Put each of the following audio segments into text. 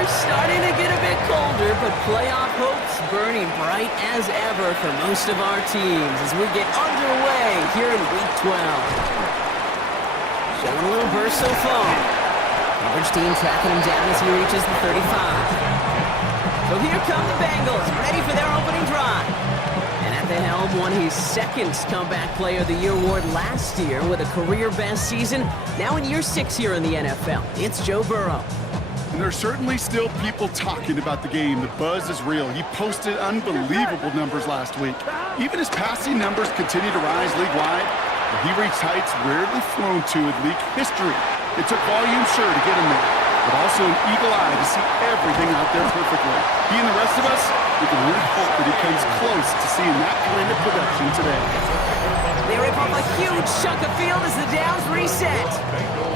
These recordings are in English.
weather's starting to get a bit colder, but playoff hopes burning bright as ever for most of our teams as we get underway here in Week 12. Showing a little burst so far. Coverage team tracking him down as he reaches the 35. So here come the Bengals, ready for their opening drive. And at the helm won his second Comeback Player of the Year award last year with a career-best season. Now in year 6 here in the NFL, it's Joe Burrow. And there's certainly still people talking about the game. The buzz is real. He posted unbelievable numbers last week. Even his passing numbers continue to rise league-wide. He reached heights rarely flown to in league history. It took volume, sure, to get him there, but also an eagle eye to see everything out there perfectly. He and the rest of us, we can really hope that he comes close to seeing that kind of production today. They rip off a huge chunk of field as the downs reset.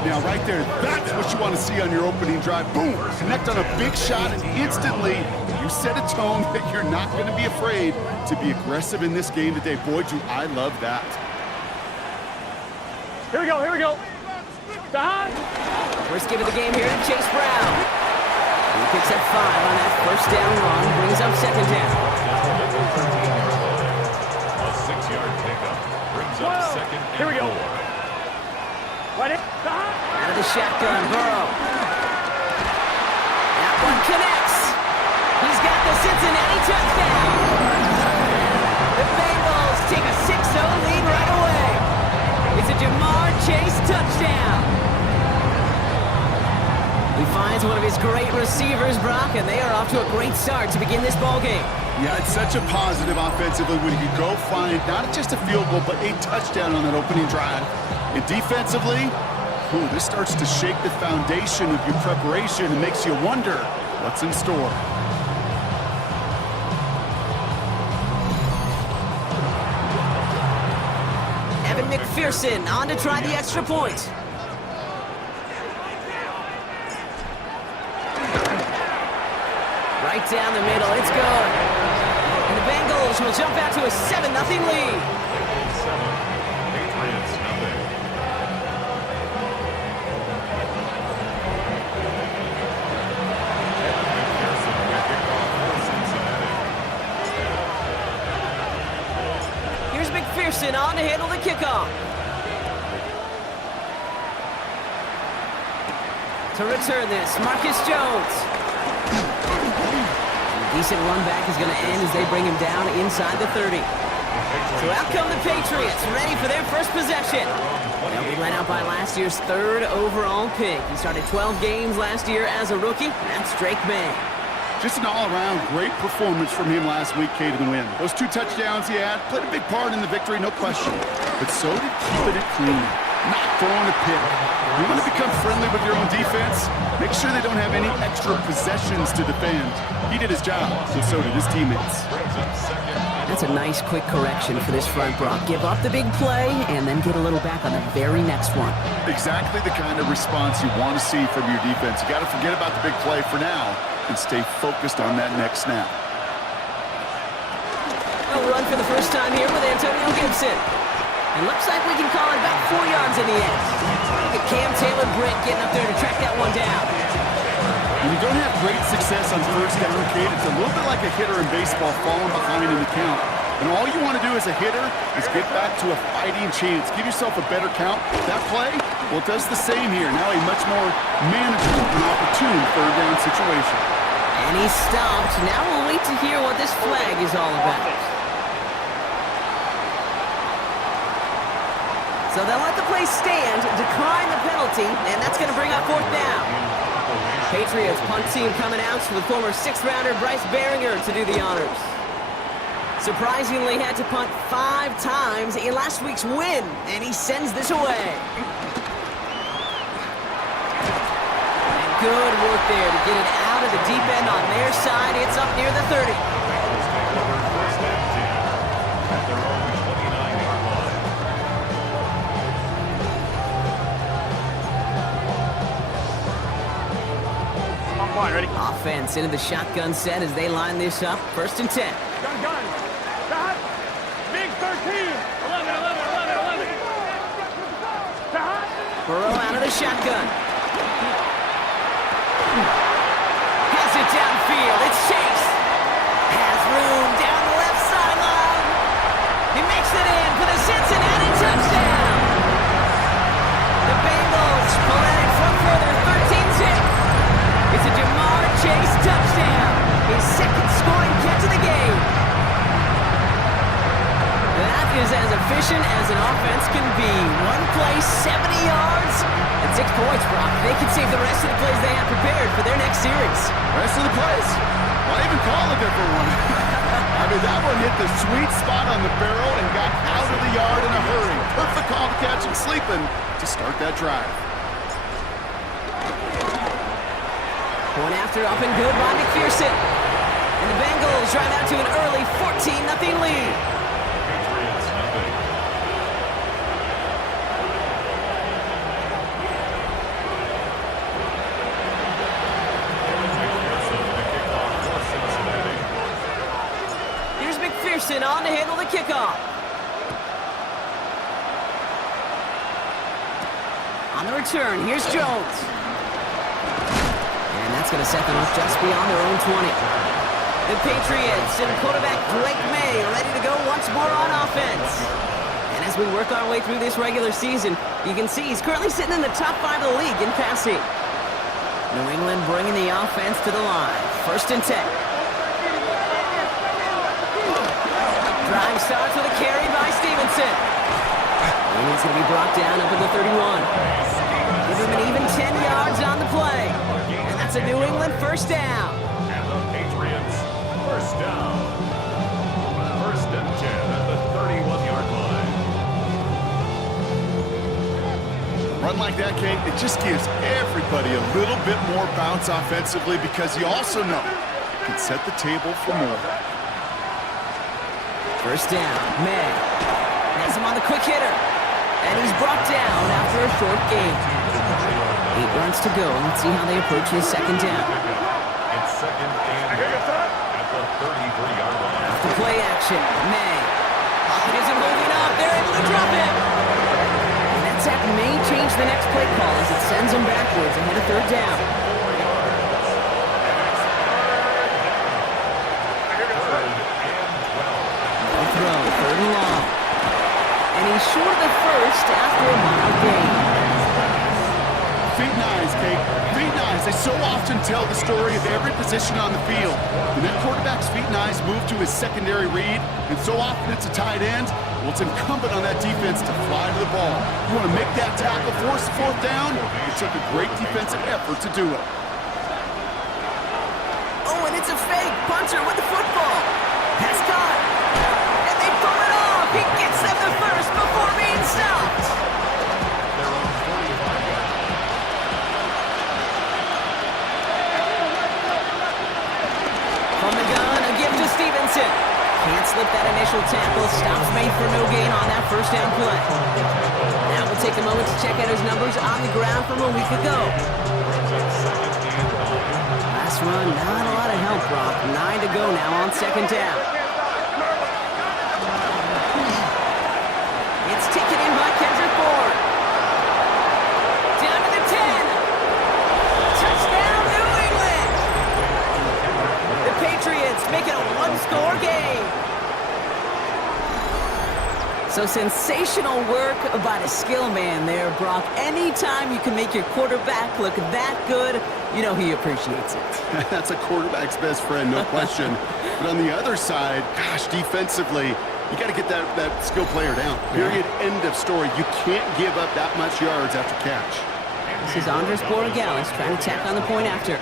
Now, right there, that's what you want to see on your opening drive. Boom! Connect on a big shot, and instantly, you set a tone that you're not going to be afraid to be aggressive in this game today. Boy, do I love that. Here we go. First give of the game here to Chase Brown. He picks up 5 on that first down run, brings up second down. A 6-yard pickup brings up second and 4. Here we go. Right in. Out of the shotgun, Burrow. That one connects. He's got the Cincinnati touchdown. The Bengals take a 6-0 lead right away. It's a Jamar Chase touchdown. He finds one of his great receivers, Brock, and they are off to a great start to begin this ball game. Yeah, it's such a positive offensively when you go find not just a field goal, but a touchdown on that opening drive. And defensively, this starts to shake the foundation of your preparation and makes you wonder what's in store. Evan McPherson on to try the extra point. Right down the middle, it's good. And the Bengals will jump out to a 7-0 lead. Patriots nothing. Here's McPherson on to handle the kickoff. To return this, Marcus Jones. Decent run back is going to end as they bring him down inside the 30. So out come the Patriots, ready for their first possession. They'll be led out by last year's 3rd overall pick. He started 12 games last year as a rookie. That's Drake May. Just an all-around great performance from him last week, Kate, in the win. Those 2 touchdowns he had played a big part in the victory, no question. But so did keeping it clean, not throwing a pick. You want to become friendly with your own defense? Make sure they don't have any extra possessions to defend. He did his job, and so did his teammates. That's a nice quick correction for this front, Brock. Give up the big play and then get a little back on the very next one. Exactly the kind of response you want to see from your defense. You got to forget about the big play for now and stay focused on that next snap. A run for the first time here with Antonio Gibson. And looks like we can call it about 4 yards in the end. Look at Cam Taylor-Britt getting up there to track that one down. When you don't have great success on first down, Kate, it's a little bit like a hitter in baseball falling behind in the count. And all you want to do as a hitter is get back to a fighting chance. Give yourself a better count. That play, well, it does the same here. Now a much more manageable and opportune 3rd down situation. And he's stopped. Now we'll wait to hear what this flag is all about. So they'll let the play stand, decline the penalty, and that's going to bring up 4th down. Patriots punt team coming out with former 6th-rounder Bryce Baringer to do the honors. Surprisingly had to punt 5 times in last week's win, and he sends this away. And good work there to get it out of the deep end on their side. It's up near the 30. Ready? Offense into the shotgun set as they line this up. 1st and 10. Gun. Stop. Big 13. 11. Burrow out of the shotgun. as efficient as an offense can be. One play, 70 yards, and 6 points, Brock. They can save the rest of the plays they have prepared for their next series. Rest of the plays? Why even call a different one? I mean, that one hit the sweet spot on the barrel and got out of the yard in a hurry. Perfect call to catch him sleeping to start that drive. Point after up and good by McPherson. And the Bengals drive out to an early 14-0 lead. Patriots, nothing. Here's McPherson on to handle the kickoff. On the return, here's Jones. And that's going to set them up just beyond their own 20. The Patriots and quarterback Drake May ready to go once more on offense. And as we work our way through this regular season, you can see he's currently sitting in the top 5 of the league in passing. New England bringing the offense to the line. 1st and 10. Drive starts with a carry by Stevenson. And he's going to be brought down up at the 31. Give him an even 10 yards on the play. And that's a New England 1st down. And the Patriots, 1st down. 1st and 10 at the 31-yard line. Run like that, Kate, it just gives everybody a little bit more bounce offensively because you also know you can set the table for more. 1st down, May. Has him on the quick hitter. And he's brought down after a short gain. 8 runs to go. Let's see how they approach his 2nd down. It's 2nd and 8 at the 33-yard line. After play action, May. Pocket isn't holding up. They're able to drop him. And that sack may change the next play call as it sends him backwards ahead of 3rd down. Throw, 3rd and long. And he's short of the 1st after a mild gain. Feet nice, Kate. Feet nice. They so often tell the story of every position on the field. When that quarterback's feet nice move to his secondary read, and so often it's a tight end, well, it's incumbent on that defense to fly to the ball. You want to make that tackle, force the 4th down? It took a great defensive effort to do it. Oh, and it's a fake. Punter with the football. Pass caught. And they pull it off. He gets them the 1st before being stopped. Their own 45-yard line. From the gun, a gift to Stevenson. Can't slip that initial tackle. Stops made for no gain on that 1st down play. Now we'll take a moment to check out his numbers on the ground from a week ago. Last run, not a lot of help, Brock. 9 to go now on 2nd down. It's taken in by Kendrick Bourne. Down to the 10. Touchdown, New England. The Patriots make it a 1-score game. So sensational work by the skill man there, Brock. Anytime you can make your quarterback look that good, you know he appreciates it. That's a quarterback's best friend, no question. But on the other side, gosh, defensively, you got to get that skill player down. Period. End of story. You can't give up that much yards after catch. This is Andres Borregales trying to tack on the point after.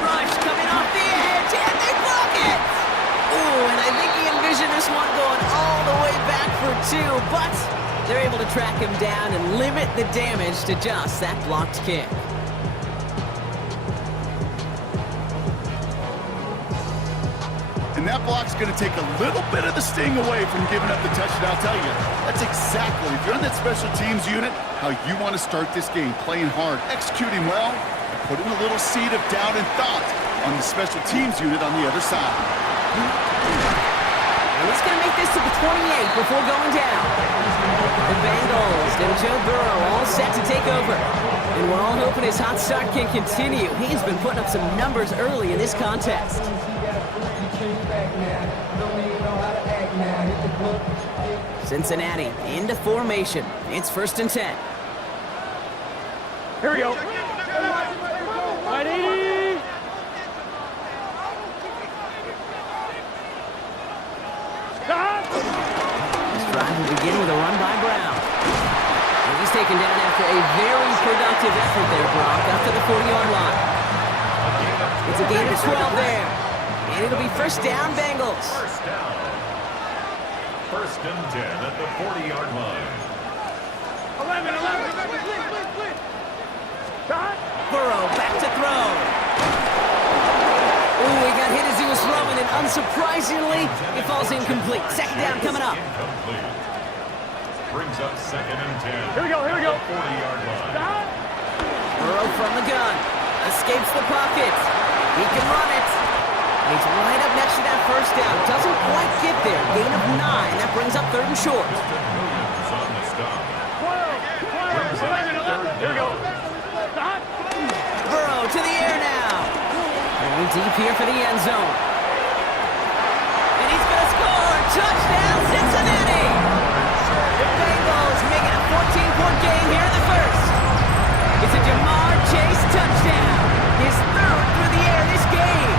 Rush coming off the edge, and they block it! Ooh, and I think he envisioned this one going all the way back for 2, but they're able to track him down and limit the damage to just that blocked kick. And that block's going to take a little bit of the sting away from giving up the touchdown. I'll tell you, that's exactly, if you're on that special teams unit, how you want to start this game. Playing hard, executing well, and putting a little seed of doubt and thought on the special teams unit on the other side. And he's going to make this to the 28 before going down. The Bengals and Joe Burrow all set to take over. And we're all hoping his hot start can continue. He's been putting up some numbers early in this contest. Cincinnati into formation. It's 1st and 10. Here we go. 180. begin with a run by Brown. And he's taken down after a very productive effort there, Brock, up to the 40-yard line. It's a gain of 12 there. And it'll be first down, Bengals. First down. First and 10 at the 40-yard line. 11. Burrow back to throw. Ooh, he got hit as he was throwing, and unsurprisingly, he falls incomplete. Second down coming up. Incomplete. Brings up second and 10. Here we go. 40-yard line. Burrow from the gun. Escapes the pocket. He can run it. He's right up next to that first down. Doesn't quite get there. Gain of 9. That brings up third and short. Williams on the stop. 12. Here we go. Burrow to the air now. Going deep here for the end zone. And he's going to score. Touchdown, Cincinnati. The Bengals make it a 14-point game here in the first. It's a Jamar Chase touchdown. His third through the air this game.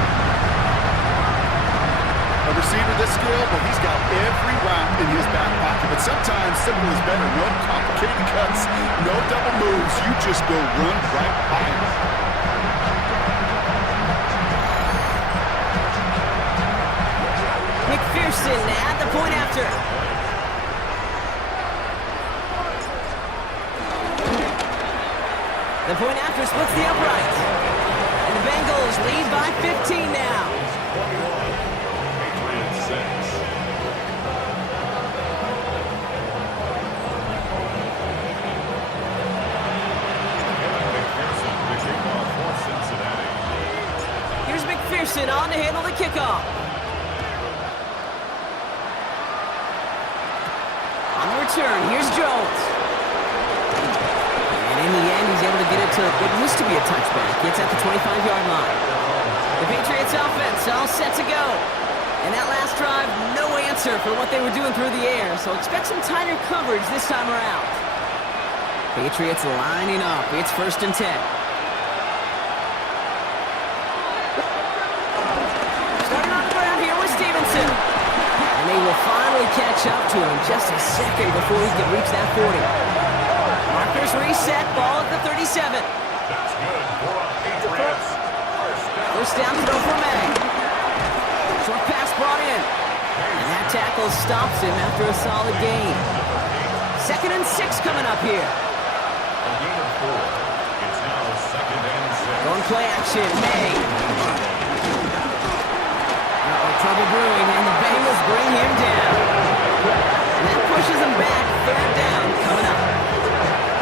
A receiver this skilled, but he's got every route in his back pocket. But sometimes simple is better. No complicated cuts, no double moves. You just go run right by him. McPherson at the point after. The point after splits the upright. And the Bengals lead by 15 now. Patriots 6. McPherson to kick off for Cincinnati. Here's McPherson on to handle the kickoff. On the return, here's Jones. And in the end, he's able to get it to what used to be a touchback. Gets at the 25-yard line. The Patriots offense all set to go. And that last drive, no answer for what they were doing through the air. So expect some tighter coverage this time around. Patriots lining up. It's first and 10. Starting on the ground here with Stevenson. And they will finally catch up to him just a second before he can reach that 40. Markers reset, ball at the 37. That's good for Patriots. First down throw for May. Short pass brought in. And that tackle stops him after a solid gain. Second and 6 coming up here. A gain of 4. It's now second and 6. Going play action, May. Trouble brewing, and the Bengals bring him down. And that pushes him back. Third down coming up.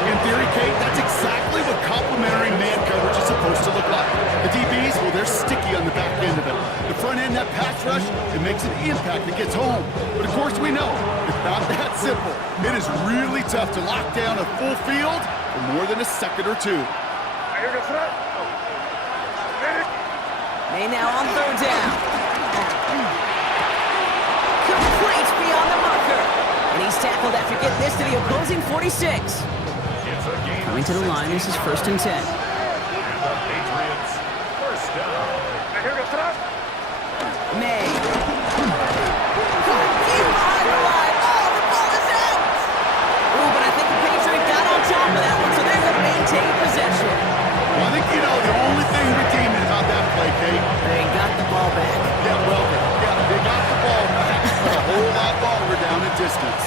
In theory, Kate, that's exactly what complementary man coverage is supposed to look like. The DBs, well, they're sticky on the back end of it. The front end, that pass rush, it makes an impact that gets home. But of course, we know it's not that simple. It is really tough to lock down a full field for more than a second or two. May now on third down. Complete beyond the marker. And he's tackled after getting this to the opposing 46. Coming to the line, this is first and 10. And the Patriots first down. May. Deep behind the line. Oh, the ball is out. Ooh, but I think the Patriots got on top of that one, so they're going to maintain possession. Well, I think, the only thing redeeming about that play, Kate. They got the ball back. Yeah, well, they got the ball back, but a whole lot longer down in distance.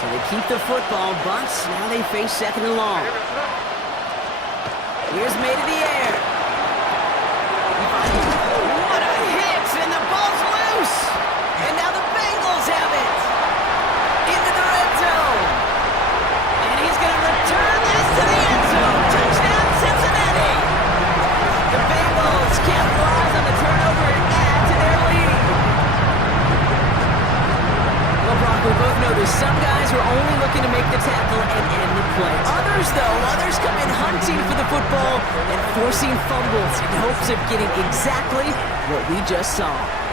So they keep the football, but now they face second and long. Here's May to the air. What a hit, and the ball's loose. And now the Bengals have it. Into the red zone. And he's going to return this to the end zone. Touchdown, Cincinnati. The Bengals capitalize on the turnover and add to their lead. Well, Brock, we both know there's some guys who are only looking to make the tackle and end the play. Others come in hunting for the football and forcing fumbles in hopes of getting exactly what we just saw.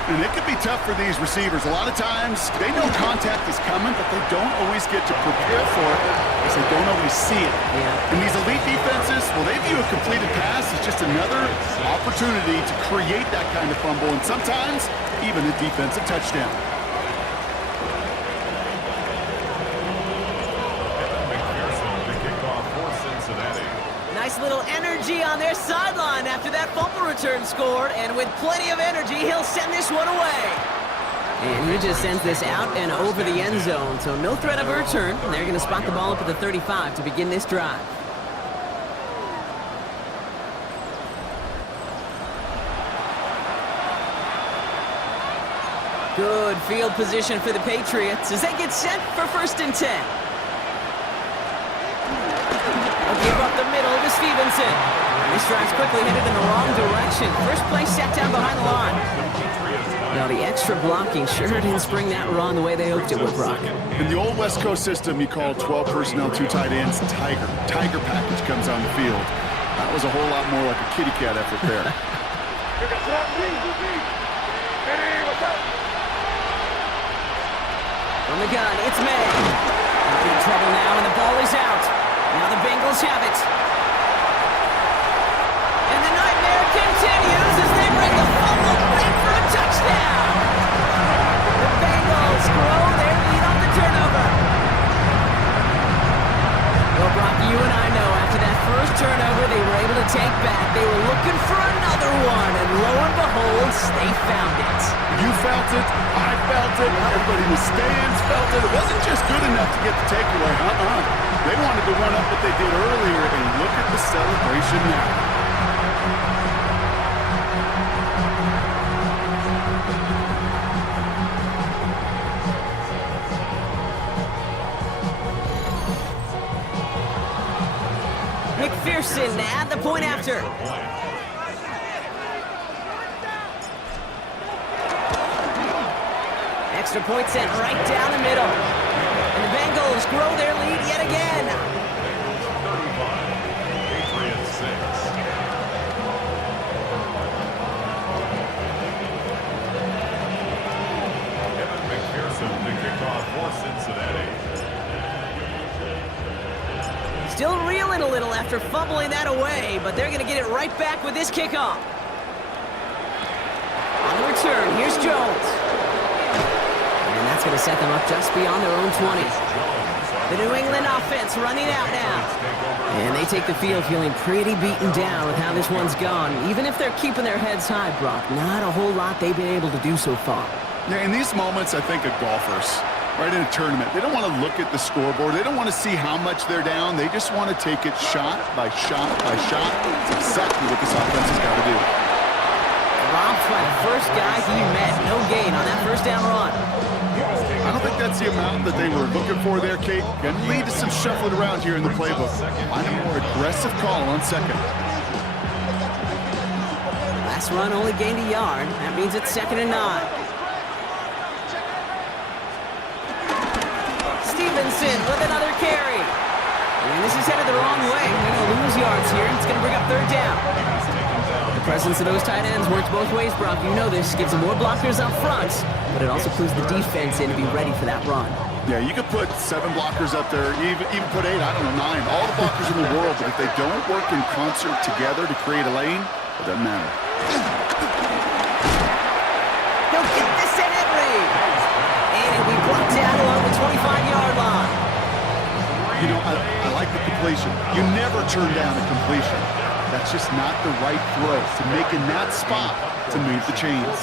And it can be tough for these receivers. A lot of times, they know contact is coming, but they don't always get to prepare for it because they don't always see it. Yeah. And these elite defenses, well, they view a completed pass as just another opportunity to create that kind of fumble, and sometimes even a defensive touchdown. little energy on their sideline after that fumble return scored, and with plenty of energy, he'll send this one away. And he just sends this out and over the end zone, so no threat of a return. They're going to spot the ball up at the 35 to begin this drive. Good field position for the Patriots as they get set for 1st and 10. They'll give up the middle to Stevenson. This drive's quickly headed in the wrong direction. First play set down behind the line. Now the extra blocking sure didn't spring that run the way they hoped it would, Brock. In the old West Coast system, you call 12 personnel, 2 tight ends, Tiger. Tiger package comes on the field. That was a whole lot more like a kitty cat effort there. From the gun, it's May. In trouble now, and the ball is out. Now the Bengals have it. And the nightmare continues as they bring the fumble back for a touchdown. The Bengals grow their lead on the turnover. Well, Brock, you and I know after that first turnover they were able to take back. They were looking for another one, and lo and behold, they found it. You felt it, I felt it, everybody in the stands felt it. It wasn't just good enough to get the takeaway. They wanted to run up what they did earlier, and look at the celebration now. McPherson at the point after. Extra point sent right down the middle. And the Bengals grow their lead yet again. Bengals 35, Patriots 6. Evan McPherson, the kickoff for Cincinnati. Still reeling a little after fumbling that away, but they're going to get it right back with this kickoff. On the return, here's Jones. And that's going to set them up just beyond their own 20. The New England offense running out now. And they take the field feeling pretty beaten down with how this one's gone. Even if they're keeping their heads high, Brock, not a whole lot they've been able to do so far. Yeah, in these moments, I think of golfers. Right in a tournament. They don't want to look at the scoreboard. They don't want to see how much they're down. They just want to take it shot by shot by shot. It's exactly what this offense has got to do. Dropped by the first guy he met. No gain on that first down run. I don't think that's the amount that they were looking for there, Kate. Going to lead to some shuffling around here in the playbook. Find a more aggressive call on second. Last run only gained a yard. That means it's 2nd and 9. Stevenson with another carry. And this is headed the wrong way. They're going to lose yards here. It's going to bring up 3rd down. The presence of those tight ends works both ways, Brock. You know this. Gives them more blockers up front, but it also clues the defense in to be ready for that run. Yeah, you could put 7 blockers up there, even put 8, I don't know, 9. All the blockers in the world, but if they don't work in concert together to create a lane, it doesn't matter. He'll get this to Henry. And he'll be blocked down along the 25-yard line. You know, I like the completion. You never turn down a completion. That's just not the right throw. To make in that spot to move the chains.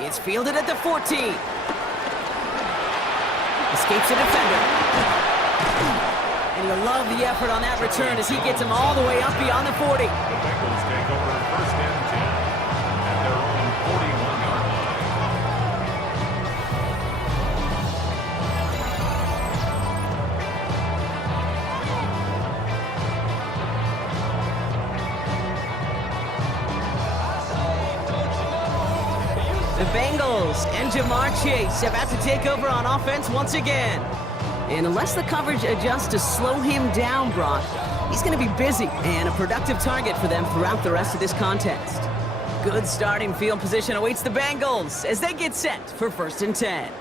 It's fielded at the 14. Escapes a defender. And you'll love the effort on that return as he gets him all the way up beyond the 40. The Bengals take over 1st and 10 at their own 41-yard line. The Bengals and Jamar Chase about to take over on offense once again. And unless the coverage adjusts to slow him down, Brock, he's going to be busy and a productive target for them throughout the rest of this contest. Good starting field position awaits the Bengals as they get set for 1st and 10.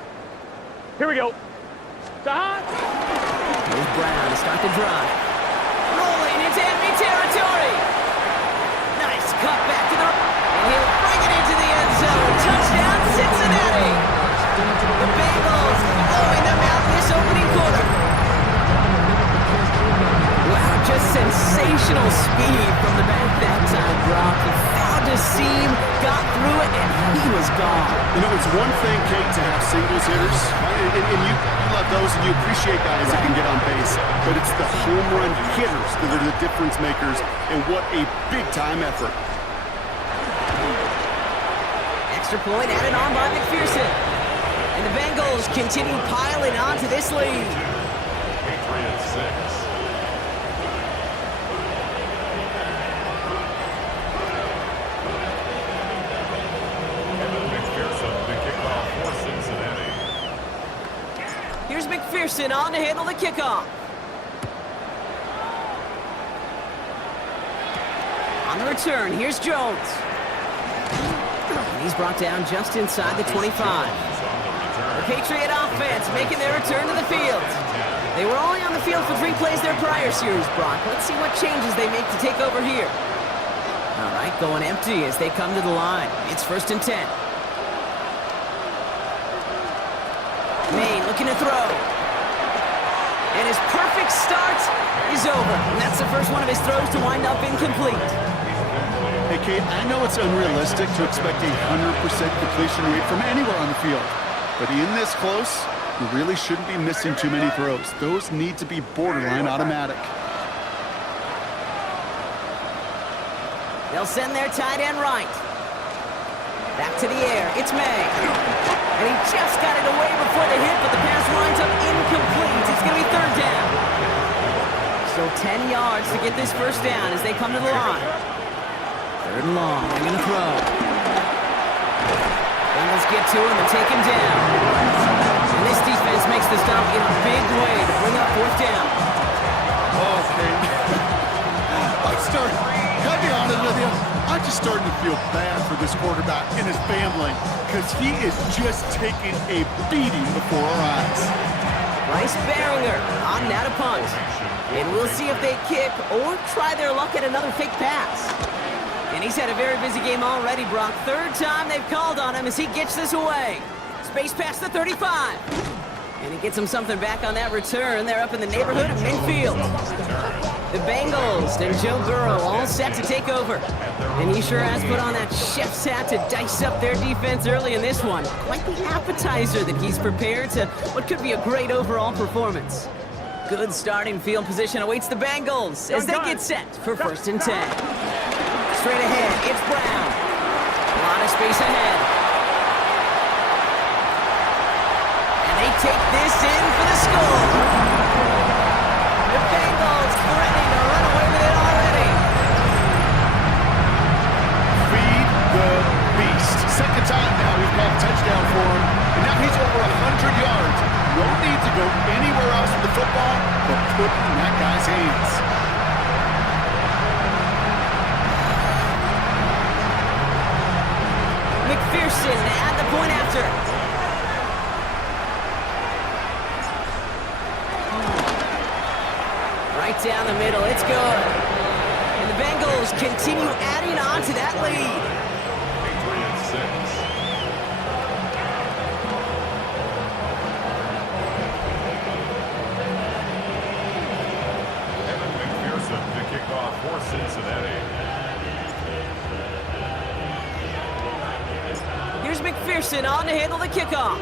Here we go. Stop. Here's Brown to start the drive. Rolling into enemy territory. Nice cut back to the... And he'll bring it into the end zone. Touchdown, Cincinnati. The Bengals blowing them out You know, it's one thing, Kate, to have singles hitters, and you love those and you appreciate guys that can get on base, but it's the home run hitters that are the difference makers, and what a big-time effort. Extra point added on by McPherson. And the Bengals continue piling on to this lead. Patriots 6. Here's McPherson on to handle the kickoff. On the return, here's Jones. And he's brought down just inside the 25. The Patriot offense making their return to the field. They were only on the field for 3 plays their prior series, Brock. Let's see what changes they make to take over here. All right, going empty as they come to the line. It's 1st and 10. Maine looking to throw. And his perfect start is over. And that's the first one of his throws to wind up incomplete. Hey, Kate, I know it's unrealistic to expect a 100% completion rate from anywhere on the field. But in this close, you really shouldn't be missing too many throws. Those need to be borderline automatic. They'll send their tight end right. Back to the air. It's May. And he just got it away before the hit, but the pass winds up incomplete. It's going to be 3rd down. So 10 yards to get this 1st down as they come to the line. 3rd and long. They're going to throw. Bengals get to him and take him down. And this defense makes the stop in a big way to bring up 4th down. Okay. I'll be honest with you. I'm just starting to feel bad for this quarterback and his family because he is just taking a beating before our eyes. Bryce Behringer on that a punt. And we'll see if they kick or try their luck at another fake pass. And he's had a very busy game already, Brock. 3rd time they've called on him as he gets this away. Space past the 35. And he gets him something back on that return. They're up in the neighborhood of midfield. The Bengals and Joe Burrow all set to take over. And he sure has put on that chef's hat to dice up their defense early in this one. Quite the appetizer that he's prepared to what could be a great overall performance. Good starting field position awaits the Bengals as they get set for 1st and 10. Straight ahead, it's Brown. A lot of space ahead. And they take this in for the score. The Bengals threatening to run away with it already. Feed the beast. 2nd time now we've called a touchdown for him. And now he's over 100 yards. No need to go anywhere else with the football but put it in that guy's hands. McPherson to add the point after. Right down the middle, it's good. And the Bengals continue adding on to that lead. Patriots 6. Evan McPherson to kick off for Cincinnati. Here's McPherson on to handle the kickoff.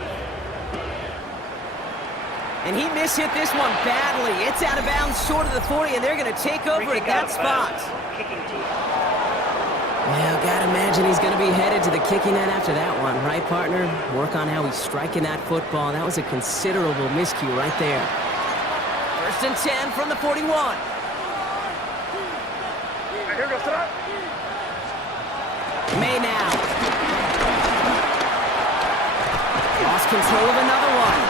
And he mishit this one badly. It's out of bounds short of the 40, and they're going to take over at that spot. Well, gotta imagine he's going to be headed to the kicking net after that one, right, partner? Work on how he's striking that football. That was a considerable miscue right there. 1st and 10 from the 41. May now. Lost control of another one.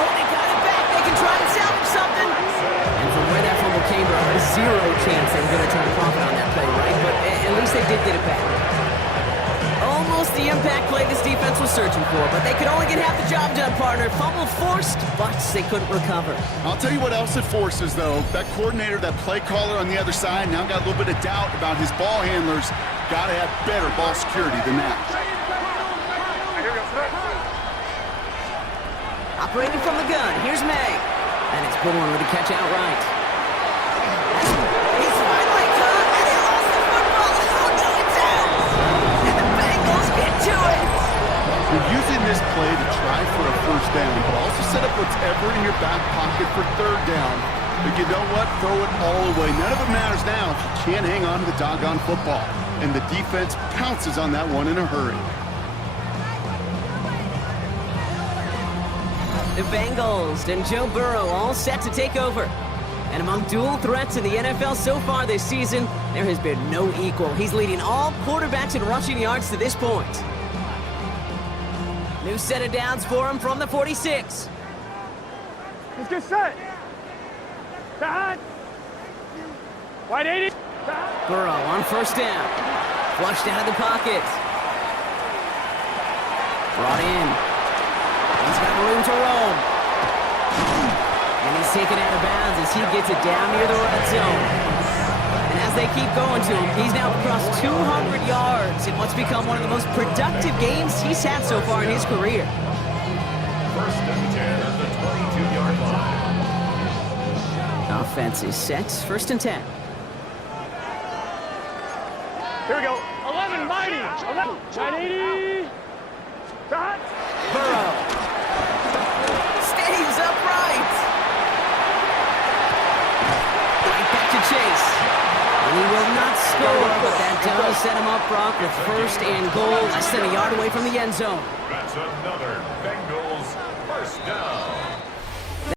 Oh, they got it back. They can try and salvage something. And from where that fumble came from, there's 0 chance they were going to try to profit on that play, right? But at least they did get it back. Almost the impact play this defense was searching for, but they could only get half the job done, partner. Fumble forced, but they couldn't recover. I'll tell you what else it forces, though. That coordinator, that play caller on the other side, now got a little bit of doubt about his ball handlers. Got to have better ball security than that. Operating from the gun, here's May. And it's Bourne with a catch out right. He's finally caught, and he lost the football. Oh, no, it's out! And the Bengals get to it! You're using this play to try for a first down, but also set up whatever in your back pocket for third down. But you know what? Throw it all away. None of it matters now if you can't hang on to the doggone football. And the defense pounces on that one in a hurry. The Bengals and Joe Burrow all set to take over. And among dual threats in the NFL so far this season, there has been no equal. He's leading all quarterbacks in rushing yards to this point. New set of downs for him from the 46. Let's get set. Hot. Wide 80. Burrow on first down. Flushed out of the pocket. Brought in. He's got room to roam. And he's taken out of bounds as he gets it down near the red zone. And as they keep going to him, he's now across 200 yards in what's become one of the most productive games he's had so far in his career. First and 10 at the 22-yard line. Offense is set. First and 10. Here we go. 11, mighty. 11, 980. Hot. Burrow stays upright. Right back to Chase. And he will not score, but that does set him up, Brock, with first and goal, less than a yard away from the end zone. That's another Bengals first down.